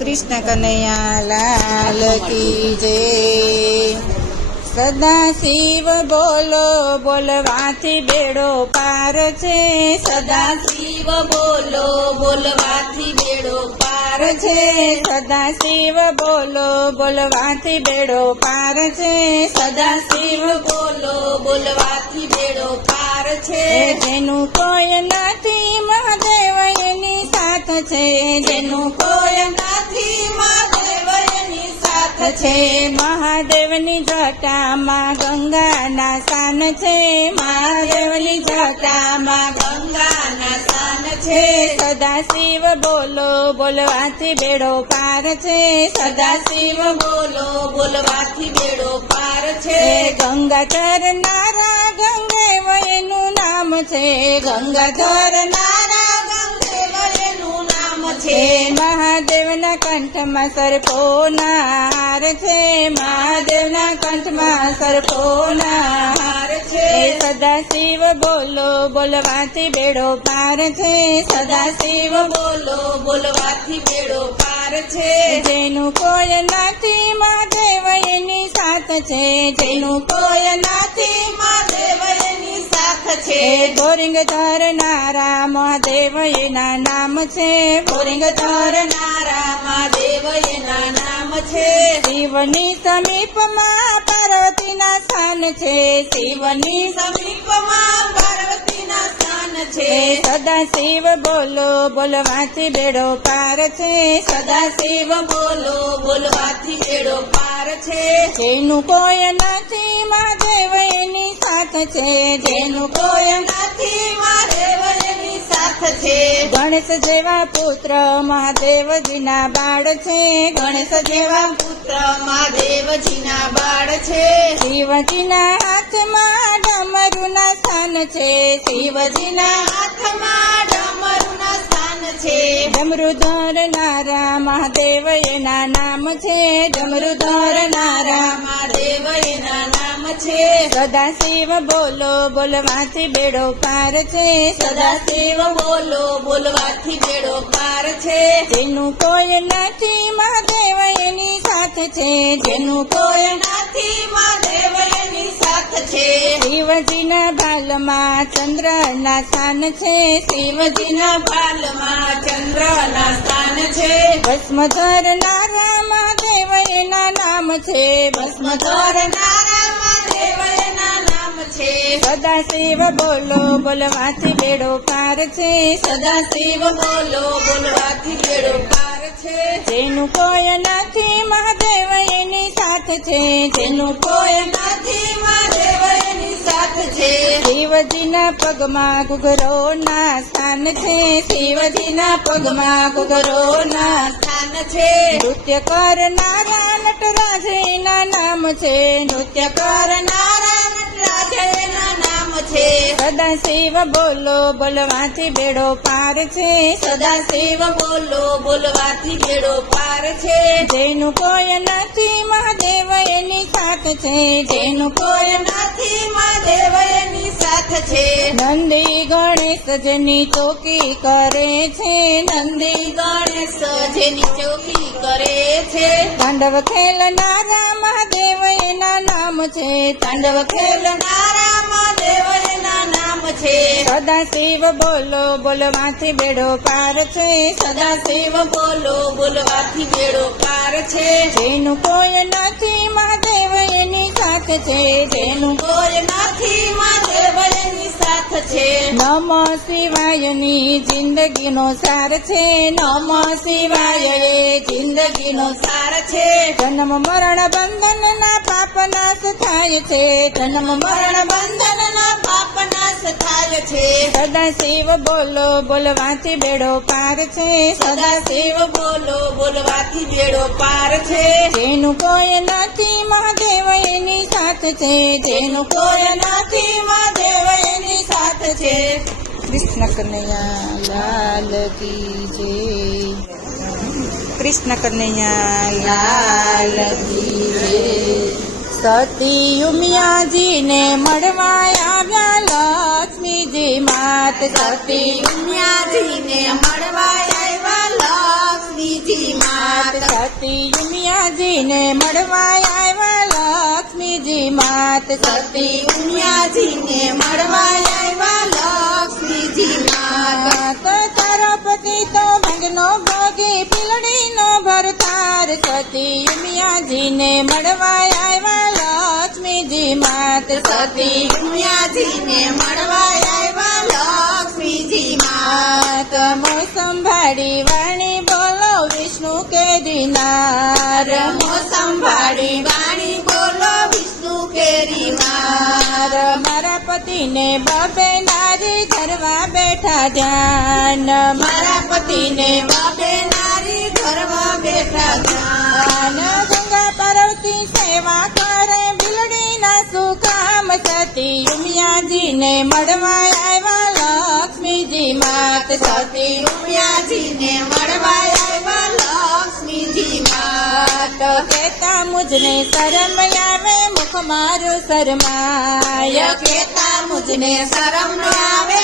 कृष्ण कन्हैया लाल की जय। सदा शिव बोलो बोलवाथी बेड़ो पार छे। सदा शिव बोलो बोलवाथी बेड़ो पार छे। सदा शिव बोलो बोलवाथी बेड़ो पार छे। सदा शिव बोलो बोलवाथी बेड़ो पार छे। जेनु कोई नथी महादेव एनी साथ छे। जेनु कोई नथी महादेव एनी साथ छे। महादेवनी जटामां गंगाना सान छे। महादेवनी जटामां गंगाना सान छे। सदा शिव बोलो बोलवाथी बेड़ो पार छे। सदा शिव बोलो बोलवाथी बेड़ो पार छे। गंगाधर नारा गंगे वयनु नाम छे। गंगाधर नारा गंगे वयनु नाम छे। महादेवना कंठमां सर्पोना हार छे। महादेवना कंठमां सर्पोना हार छे। सदा शिव बोलो बोलवाथी बेड़ो पार छे। सदा शिव बोलो बोलवाथी बेड़ो पार छे। जेनु कोई नथी महादेव एनी साथ छे। जेनु कोई नथी महादेव एनी साथ छे। बोरिंग धरनारा महादेव एना नाम छे। बोरिंग धरनारा महादेव एना नाम छे। शिवनी समीपमां पार्वतीना स्थान छे। शिवनी समीपमां पार्वतीना स्थान छे। सदा शिव बोलो बोलवाथी बेड़ो पार छे। सदा शिव बोलो बोलवाथी बेड़ो पार छे। जेनु कोई नथी महादेव एनी साथ छे। जेनु कोई नथी महादेव एनी साथ छे। गणेश जेवा पुत्र महादेवजीना बाळ छे। गणेश जेवा पुत्र महादेवजीना बाळ छे। शिवजीना हाथमां डमरूना स्थान छे। शिवजीना हाथमां डमरूना स्थान छे। डमरू धरनारा महादेव एना नाम छे। डमरू धरनारा महादेव एना नाम छे। सदा शिव बोलो बोलवाथी बेड़ो पार छे। सदा शिव बोलो बोलवाथी बेड़ो पार छे। जेनु कोई नथी महादेव एनी साथ छे। जेनु कोई नथी महादेव एनी साथ छे। शिवजीना भालमां चंद्રના स्थान छे। शिवजीना भालमां चंद्રના स्थान छे। भस्म धरनारा महादेव एना नाम छे। भस्म धरनारा महादेव एना नाम छे। सदा शिव बोलो बोलवाथी बेड़ो पार छे। सदा शिव बोलो बोलवाथी बेड़ो पार छे। जेनु कोई नथी महादेव एनी साथ छे। जेनु कोई नथी महादेव एनी साथ छे। शिवजीना पगमां घुघरोना स्थान छे। शिवजीना पगमां घुघरोना स्थान छे। नृत्य करनारा नटराज एना नाम छे। नृत्य करनारा नटराज एना नाम छे। सदा शिव बोलो बोलवाथी बेड़ो पार छे। सदा शिव बोलो बोलवाथी बेड़ो पार छे। जेनु कोई नथी महादेव एनी साथ छे। जेनु कोई नथी महादेव एनी साथ छे। नंदी गणेश जेनी चौकी करे छे। नंदी गणेश जेनी चौकी करे छे। तांडव खेलनारा महादेव एना नाम छे। तांडव खेलनारा महादेव एना नाम छे। सदा शिव बोलो बोलवाथी बेड़ो पार छे। सदा शिव बोलो बोलवाथी बेड़ो पार छे। जेनु कोई नथी महादेव एनी साथ छे। जेनु कोई नथी महादेव एनी साथ छे। नमः शिवायनी जिंदगीनो सार छे। नमः शिवाय ए जिंदगीनो सार छे। जन्म मरण बंधनना पाप नाश थाय छे। जन्म मरण बंधनना पाप नाश थाय छे। सदा शिव बोलो बोलवाथी बेड़ो पार छे। सदा शिव बोलो बोलवाथी बेड़ो पार छे। जेनु कोई नथी महादेव एनी साथ छे। जेनु कोई नथी महादेव एनी साथ छे। कृष्ण कन्हैया लाल की जय। कृष्ण कन्हैया लाल की जय। सती उमियाजी ने મળવા આવ્યા લક્ષ્મીજી માત। સતી ઉમિયાજી ને મળવા આવ્યા લક્ષ્મી લક્ષ્મીજી માત સતી ઉમિયાજીને મળવા આવ્યા લક્ષ્મીજી માત સતી ઉમિયાજીને મળવા આવ્યા લક્ષ્મીજી માત તારો પતિ તો ભંગનો ભોગી પીલડીનો ભરતાર સતી ઉમિયાજીને મળવા આવ્યા લક્ષ્મીજી માત સતી ઉમિયાજીને મળવા આવ્યા લક્ષ્મીજી માત મો સંભાળી વાણી બોલો વિષ્ણુ કેરીનાર રમો સંભાળી વાણી બોલો વિષ્ણુ કેરી માર મારા પતિને બબે નારી ઘરવા બેઠા ધ્યાન મારા પતિને બાપે નારી ઘરવા બેઠા જ્ઞાન ગંગા પાર્વતી સેવા કરે બિલડીના સુકામ સતી ઉમિયાજીને મળવા આવ્યા લક્ષ્મીજી માત સતી ઉમિયાજીને મળવા આવ્યા લક્ષ્મીજી માત કેતા મુજને શરમ આવે મુખ મારું શરમાય કેતા મુજને શરમ ન આવે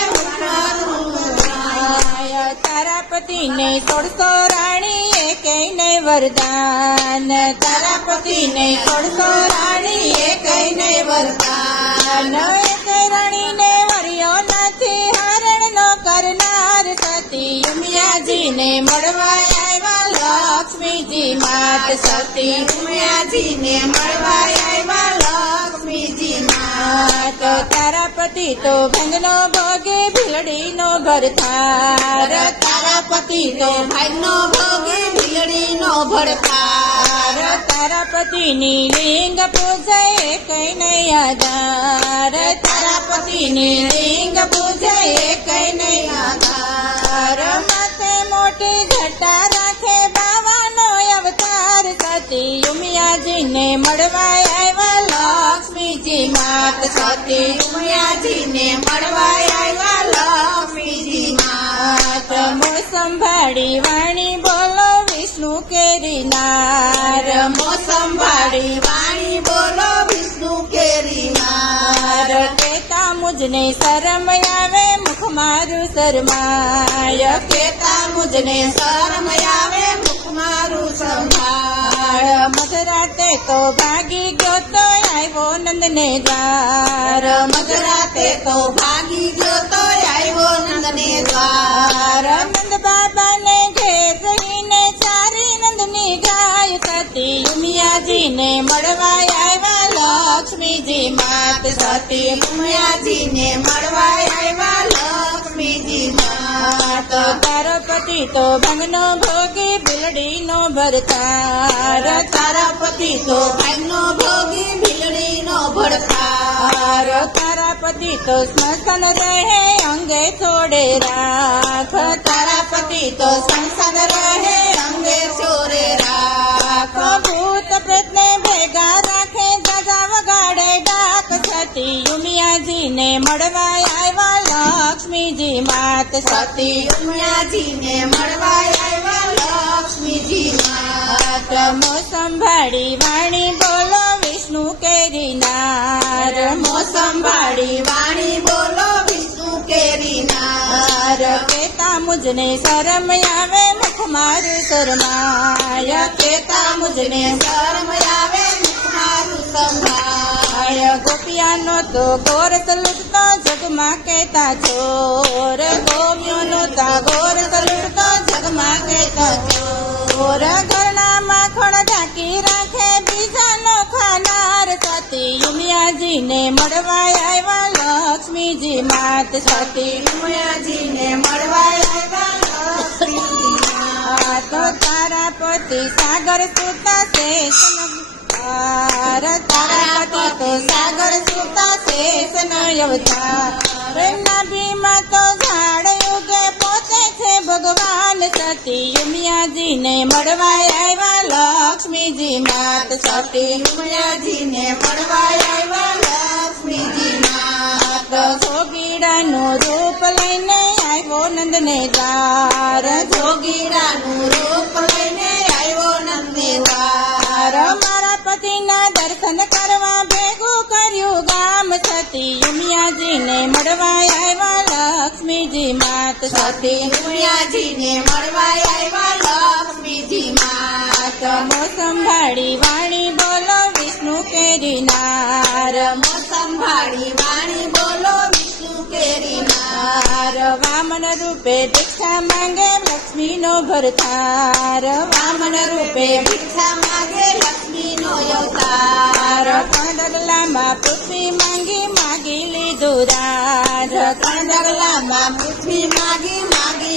તારા પતિને 1600 રાણી એકેયને વરદાન તારા પતિને 1600 રાણી એકેયને વરદાન એક રાણીને વર્યો નથી હરણનો કરનાર સતી ઉમિયાજીને મળવા આવ્યા લક્ષ્મીજી માત સતી ઉમિયાજીને મળવા આવ્યા લક્ષ્મીજી માત તારા પતિ તો ભંગનો ભોગે ભીલડીનો ભરથાર તારા પતિ તો ભાઈનો ભોગે ભીલડીનો ભરથાર તારા પતિની લિંગ પૂજે કઈ નહીં આધાર તારા પતિની લિંગ પૂજે કઈ નહીં આધાર માથે મોટી ઘટા રાખે બાવાનો અવતાર સતી ઉમિયાજીને મળવા આવ્યા લક્ષ્મીજી માત સતી ઉમિયાજીને મળવા આવ્યા લક્ષ્મીજી માત મો સંભાળી વાણી બોલો વિષ્ણુ કેરીનાર રમો સંભાળી વાણી બોલો વિષ્ણુ કેરી માર કેતા મુજને શરમ આવે મુખ મારું શરમાય કેતા મુજને શરમ આવે મુખ મારું સંભાળ મધરાતે તો ભાગી ગયો તો આવ્યો નંદને દ્વાર મધરાતે તો ભાગી ગયો તો આવ્યો નંદને દ્વાર નંદ બાબાને ઘેર રહીને ચારી નંદની ગાય સતી ઉમિયાજીને મળવા આવ્યા લક્ષ્મીજી માત સતી ઉમિયાજીને મળવા આવ્યા લક્ષ્મીજી માત તારો પતિ તો ભંગનો ભોગી બિલડીનો ભરતાર તારા પતિ તો ભાઈનો ભોગી ભીલડીનો ભડકાર તારા પતિ તો સ્મશાન રહે અંગે છોડે રાખ તારા પતિ તો સંસાર રહે અંગે ચોરે રાખ ભૂત પ્રેતને ભેગા રાખે ગજા વગાડે ડાક સતી ઉમિયાજીને મળવા આવ્યા લક્ષ્મીજી માત સતી ઉમિયાજીને મળવા આવ્યા લક્ષ્મીજી માત મો સંભાળી વાણી બોલો વિષ્ણુ કેરીનાર મો સંભાળી વાણી બોલો વિષ્ણુ કેરી નાર કેતા મુજને શરમ આવે મુખ મારું શરમાય કેતા મુજને શરમ આવે મુખ મારું સંભાળ ગોપિયાનો તો ગોરસ લૂટતો જગમાં કેતા ચોર ગોપીઓનો તો ગોરસ લૂટતો જગમાં કેતા ચોર ઘરના માખણ ઢાંકી રાખે બીજાનો ખાનાર સતી ઉમિયાજીને મળવા આવ્યા લક્ષ્મીજી માત સતી ઉમિયાજીને મળવા આવ્યા લક્ષ્મીજી માત તો તારા પતિ સાગર સુતા શેષ તારા પતિ તો સાગર સુતા શેષ ન અવતાર નાભીમાં તો ઝાડ ઉગે પોતે છે ભગવાન સતી ઉમિયાજીને મળવા આવ્યા લક્ષ્મીજી માત સતી ઉમિયાજીને મળવા આવ્યા લક્ષ્મીજી માત જોગીડાનું રૂપ લઈને આવ્યો નંદને દ્વાર જોગીડાનું રૂપ લઈને આવ્યો નંદને દ્વાર મારા પતિના દર્શન કરવા ભેગું કર્યું ગામ સતી ઉમિયાજીને મળવા આવ્યા લક્ષ્મીજી માત માત સતી ઉમિયાજીને મળવા આવ્યા લક્ષ્મીજી માત સંભાળી વાણી બોલો વિષ્ણુ કેરી નાર સંભાળી વાણી બોલો વિષ્ણુ કેરી નાર વામન રૂપે દીક્ષા માંગે લક્ષ્મીનો ભરતાર વામન રૂપે ભિક્ષા માગે લક્ષ્મીનો અવતાર કંદગલામાં પૃથ્વી માગી લીધું રાજ કંદગલામાં પૃથ્વી માગી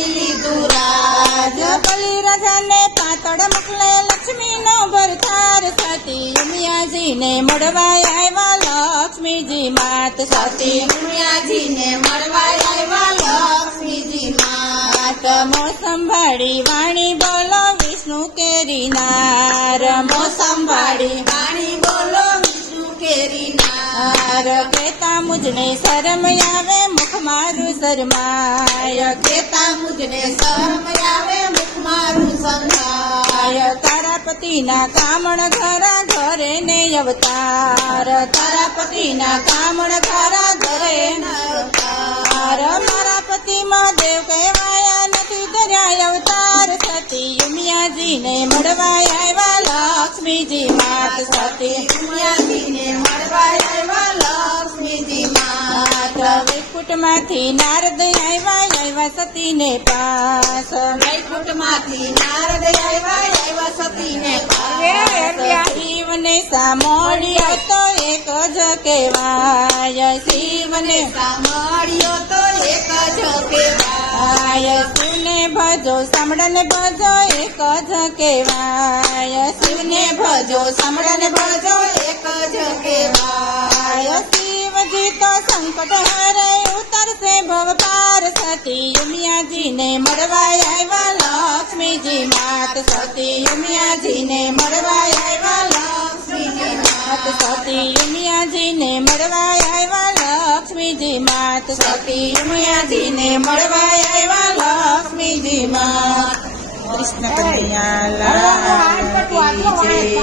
લીધું રાજ બલી રાજાને પાતળ મોકલે લક્ષ્મીનો ભરતાર સતી ઉમિયાજીને મળવા આવ્યા લક્ષ્મીજી માત સતી ઉમિયાજીને મળવા આવ્યા લક્ષ્મીજી માત મો સંભાળી વાણી બોલો વિષ્ણુ કેરી નાર મો સંભાળી વાણી બોલો વિષ્ણુ કેરી નાર કેતા મુજને શરમ આવે મુખ મારું શરમાય કેતા મુજને શરમ આવે મુખ મારું સંધાય તારા પતિના કામણ ઘરા ઘરે ને અવતાર તારા પતિના કામણ ખરા ઘરે ન અવતાર મારા પતિમાં દેવ કહેવાયા નથી ધર્યા અવતાર સતી ઉમિયાજીને મળવા આવ્યા લક્ષ્મીજી માત સતી ઉમિયાજીને મળવા આવ્યા લક્ષ્મીજી માત વૈકુંઠમાંથી નારદ આવ્યા સતીને પાસ વૈકુંઠમાંથી નારદ આવ્યા સતીને પાસ શિવને સામોડ્યો તો એક જ કહેવાય શિવને સાંભળ્યો તો એક જ કહેવાય શિવને ભજો સાંભળને ભજો એક જ કહેવાય શિવને ભજો સાંભળને ભજો એક જ કહેવાય શિવજી તો સંકટ હરે ઉતરશે ભવ પાર સતી ઉમિયાજીને મળવા આવ્યા લક્ષ્મીજી માત સતી ઉમિયાજીને મળવા આવ્યા લક્ષ્મીજી માત સતી ઉમિયાજીને મળવા આવ્યા લક્ષ્મીજી માત સતી ઉમિયાજીને મળવા આવ્યા લક્ષ્મીજી માત કૃષ્ણ કનૈયા લાલ કી જય.